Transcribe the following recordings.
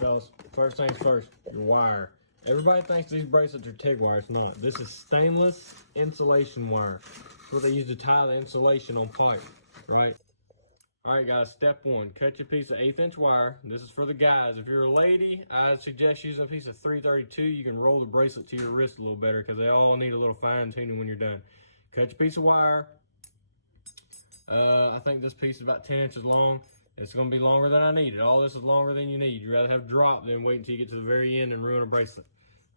fellas, first things first, your wire. Everybody thinks these bracelets are TIG wire. It's not. This is stainless insulation wire. It's what they use to tie the insulation on pipe, right? All right, guys, step one, cut your piece of 1/8" wire. This is for the guys. If you're a lady, I suggest using a piece of 332. You can roll the bracelet to your wrist a little better because they all need a little fine tuning when you're done. Cut your piece of wire. I think this piece is about 10 inches long. It's going to be longer than I needed. All this is longer than you need. You'd rather have drop than wait until you get to the very end and ruin a bracelet.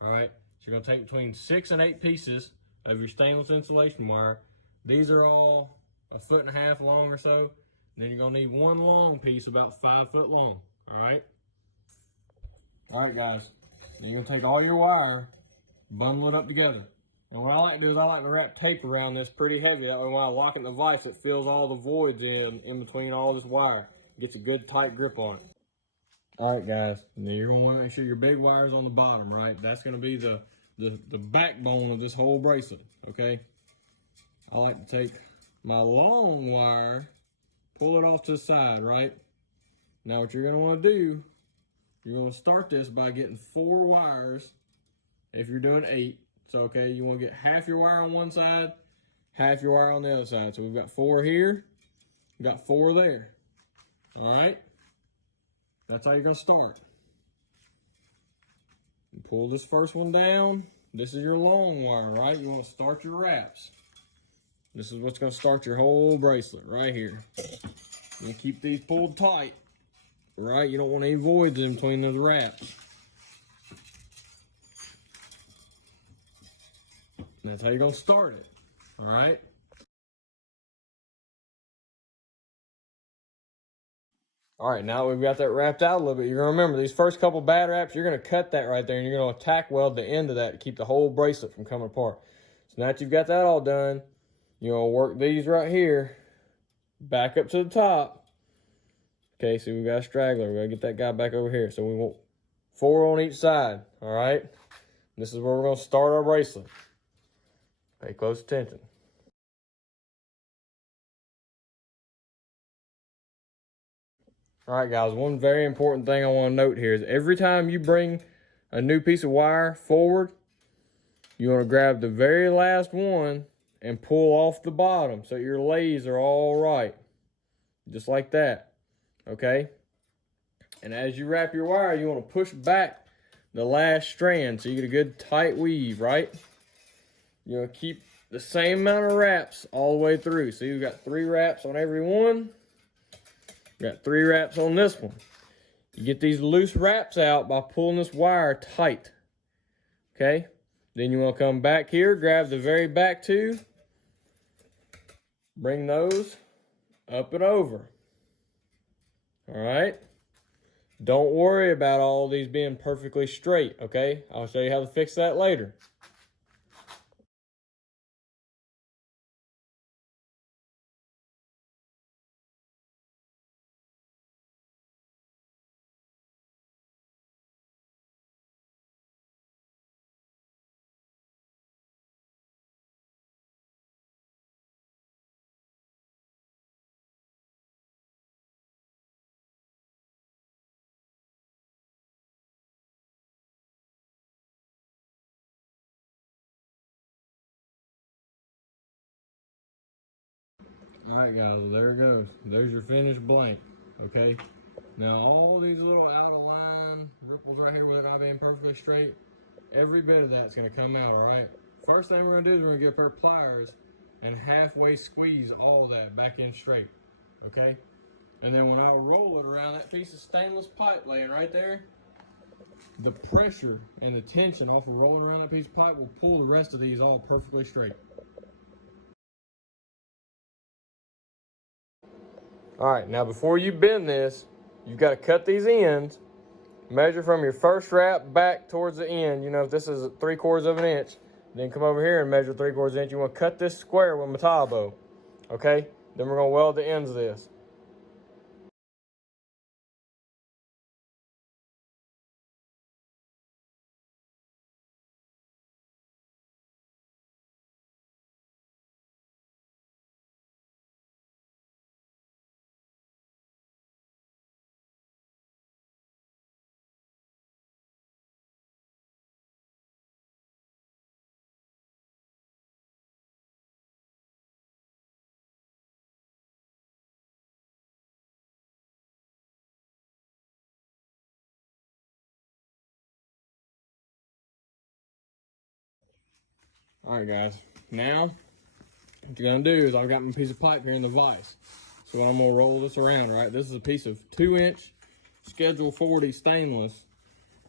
All right, so you're going to take between 6 and 8 pieces of your stainless insulation wire. These are all 1.5 feet long or so. Then you're going to need one long piece about 5 foot long. All right? All right, guys. Then you're going to take all your wire, bundle it up together. And what I like to do is I like to wrap tape around this pretty heavy. That way when I lock it in the vise, it fills all the voids in between all this wire. Gets a good tight grip on it. All right, guys. Now you're going to want to make sure your big wire's on the bottom, right? That's going to be the backbone of this whole bracelet, okay? I like to take my long wire, pull it off to the side, right? Now what you're going to want to do, you're going to start this by getting 4 wires if you're doing 8. So, okay, you want to get half your wire on one side, half your wire on the other side. So we've got 4 here, we've got 4 there. All right? That's how you're going to start. You pull this first one down. This is your long wire, right? You want to start your wraps. This is what's going to start your whole bracelet right here. You keep these pulled tight, right? You don't want any voids in between those wraps. And that's how you're going to start it, all right? All right, now we've got that wrapped out a little bit. You're going to remember, these first couple bad wraps, you're going to cut that right there, and you're going to tack weld the end of that to keep the whole bracelet from coming apart. So now that you've got that all done, you're going to work these right here back up to the top. Okay, so we've got a straggler. We're going to get that guy back over here. So we want 4 on each side, all right? This is where we're going to start our bracelet. Pay close attention. All right, guys, one very important thing I want to note here is every time you bring a new piece of wire forward, you want to grab the very last one and pull off the bottom so your lays are all right. Just like that, okay? And as you wrap your wire, you want to push back the last strand so you get a good tight weave, right? You want to keep the same amount of wraps all the way through. So you've got 3 wraps on every one. Got 3 wraps on this one. You get these loose wraps out by pulling this wire tight. Okay? Then you want to come back here, grab the very back 2. Bring those up and over. Alright? Don't worry about all these being perfectly straight, okay? I'll show you how to fix that later. Alright guys, there it goes. There's your finished blank, okay? Now all these little out of line ripples right here with it not being perfectly straight, every bit of that's going to come out, alright? First thing we're going to do is we're going to get a pair of pliers and halfway squeeze all that back in straight, okay? And then when I roll it around that piece of stainless pipe laying right there, the pressure and the tension off of rolling around that piece of pipe will pull the rest of these all perfectly straight. All right, now before you bend this, you've got to cut these ends, measure from your first wrap back towards the end. You know, if this is 3/4 of an inch, then come over here and measure 3/4 inch. You want to cut this square with my tile bow, okay? Then we're going to weld the ends of this. All right, guys. Now, what you're gonna do is I've got my piece of pipe here in the vise. So I'm gonna roll this around, right? This is a piece of 2-inch Schedule 40 stainless.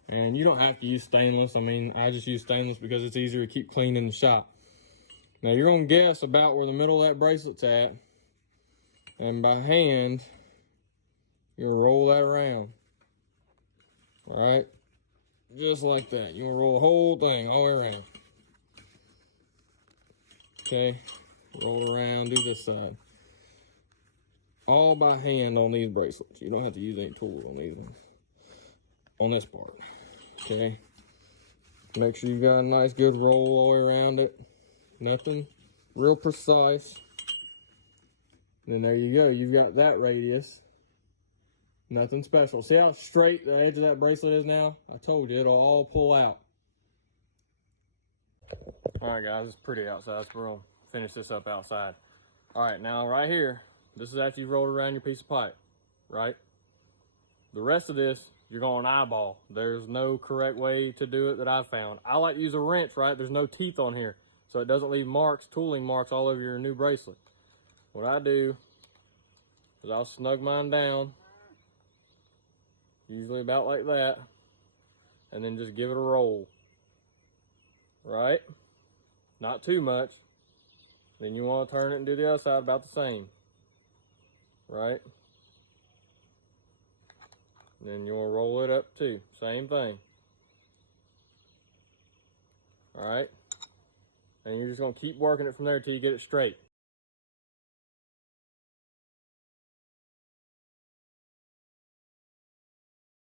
And you don't have to use stainless. I mean, I just use stainless because it's easier to keep clean in the shop. Now you're gonna guess about where the middle of that bracelet's at. And by hand, you'll roll that around. All right? Just like that. You wanna roll the whole thing all the way around. Okay, roll around, do this side. All by hand on these bracelets. You don't have to use any tools on these ones. On this part, okay? Make sure you got a nice good roll all the way around it. Nothing real precise. And then there you go, you've got that radius. Nothing special. See how straight the edge of that bracelet is now? I told you, it'll all pull out. All right, guys, it's pretty outside, so we're gonna finish this up outside. All right, now right here, this is after you've rolled around your piece of pipe, right? The rest of this, you're going eyeball. There's no correct way to do it that I've found. I like to use a wrench, right? There's no teeth on here, so it doesn't leave marks, tooling marks all over your new bracelet. What I do is I'll snug mine down, usually about like that, and then just give it a roll, right? Not too much. Then you want to turn it and do the other side about the same, right? And then you want to roll it up too, same thing. All right? And you're just going to keep working it from there until you get it straight.